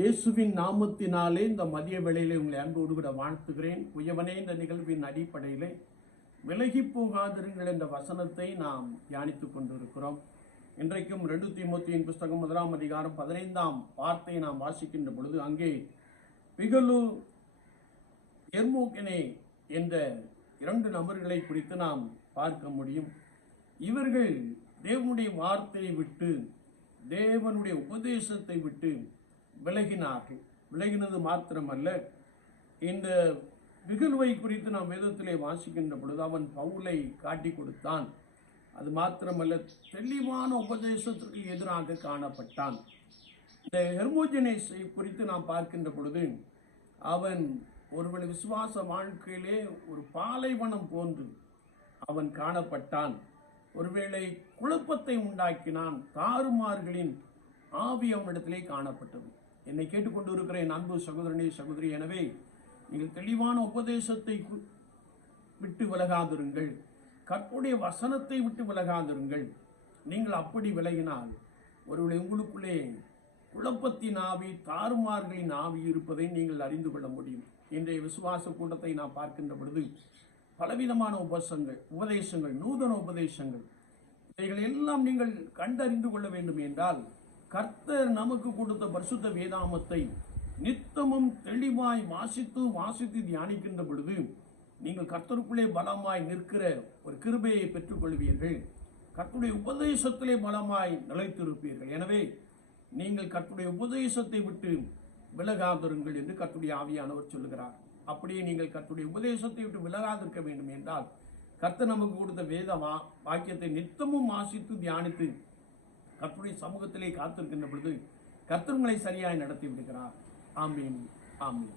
இயேசுவின் நாமத்தினாலே இந்த மதிய வேளையிலே உங்களை அன்போடு கூட வாழ்த்துகிறேன். உயவனே இந்த நிகழ்வின் அடிப்படையிலே விலகி போகாதிருங்கள் என்ற வசனத்தை நாம் தியானித்துக் கொண்டிருக்கிறோம். இன்றைக்கும் ரெண்டு தீமோத்தியின் புஸ்தகம் முதலாம் அதிகாரம் பதினைந்தாம் வார்த்தையை நாம் வாசிக்கின்ற பொழுது அங்கே பிகலு எர்மோகனே என்ற இரண்டு நபர்களை குறித்து நாம் பார்க்க முடியும். இவர்கள் தேவனுடைய வார்த்தையை விட்டு தேவனுடைய உபதேசத்தை விட்டு விலகினார்கள். விலகினது மாத்திரமல்ல இந்த விகல்வை குறித்து நாம் வேதத்திலே வாசிக்கின்ற பொழுது அவன் பவுலை காட்டி கொடுத்தான். அது மாத்திரமல்ல தெளிவான உபதேசத்திற்கு எதிராக காணப்பட்டான். இந்த ஹெர்மோஜனேஸை குறித்து நாம் பார்க்கின்ற பொழுது அவன் ஒருவன் விசுவாச வாழ்க்கையிலே ஒரு பாலைவனம் போன்று அவன் காணப்பட்டான். ஒருவேளை குழப்பத்தை உண்டாக்கினான் தாறுமார்களின் ஆவி அவனிடத்திலே காணப்பட்டது. என்னை கேட்டுக்கொண்டு இருக்கிற என் அன்பு சகோதரனே சகோதரி எனவே நீங்கள் தெளிவான உபதேசத்தை விட்டு விலகாதிருங்கள். கற்புடைய வசனத்தை விட்டு விலகாதிருங்கள். நீங்கள் அப்படி விலகினால் ஒருவேளை உங்களுக்குள்ளே குழப்பத்தின் ஆவி தாறுமார்களின் ஆவி இருப்பதை நீங்கள் அறிந்து கொள்ள முடியும். இன்றைய விசுவாச கூட்டத்தை நான் பார்க்கின்ற பொழுது பலவிதமான உபசங்கள் உபதேசங்கள் நூதன உபதேசங்கள். இவைகளை எல்லாம் நீங்கள் கண்டறிந்து கொள்ள வேண்டும் என்றால் கர்த்தர் நமக்கு கொடுத்த பரிசுத்த வேதாமத்தை நித்தமும் தெளிவாய் வாசித்து வாசித்து தியானிக்கின்ற பொழுது நீங்கள் கர்த்தருக்குள்ளே பலமாய் நிற்கிற ஒரு கிருபையை பெற்றுக்கொள்வீர்கள். கர்த்துடைய உபதேசத்திலே பலமாய் நிலைத்திருப்பீர்கள். எனவே நீங்கள் கர்த்துடைய உபதேசத்தை விட்டு விலகாதிருங்கள் என்று கர்த்துடைய ஆவியானவர் சொல்லுகிறார். அப்படியே நீங்கள் கர்த்துடைய உபதேசத்தை விட்டு விலகாதிருக்க வேண்டும் என்றால் கர்த்தர் நமக்கு கொடுத்த வேதமா வாக்கியத்தை நித்தமும் வாசித்து தியானித்து கற்புடைய சமூகத்திலே காத்திருக்கின்ற பொழுது கர்த்தர் சரியாய் நடத்தி விடுகிறார். ஆமீன் ஆமீன்.